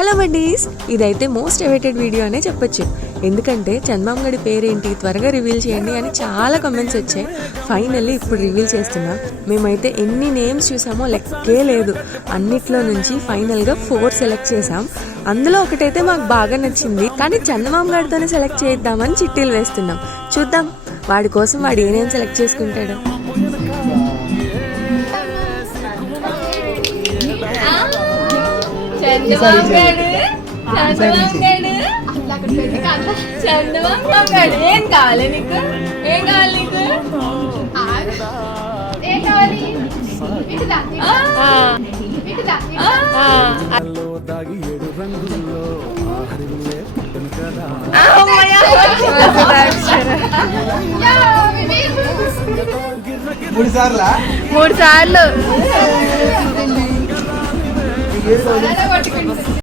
Hello buddies, ఇదైతే most awaited video అనే చెప్పొచ్చు. ఎందుకంటే చందమామ గడి పేరేంటి, త్వరగా రివీల్ చేయండి అని చాలా కమెంట్స్ వచ్చాయి. ఫైనల్లీ ఇప్పుడు రివీల్ చేస్తున్నాం. మేమైతే ఎన్ని నేమ్స్ చూసామో లెక్కే లేదు. అన్నిట్లో నుంచి ఫైనల్గా 4 సెలెక్ట్ చేసాం. అందులో ఒకటైతే మాకు బాగా నచ్చింది, కానీ చందమామ గడితోనే సెలెక్ట్ చేద్దామని చిట్టీలు వేస్తున్నాం. చూద్దాం వాడి కోసం వాడు ఏ నేమ్ సెలెక్ట్ చేసుకుంటాడు. ఏం కావాలి నీకు? ఏం కావాలి నీకు? మూడు సార్లు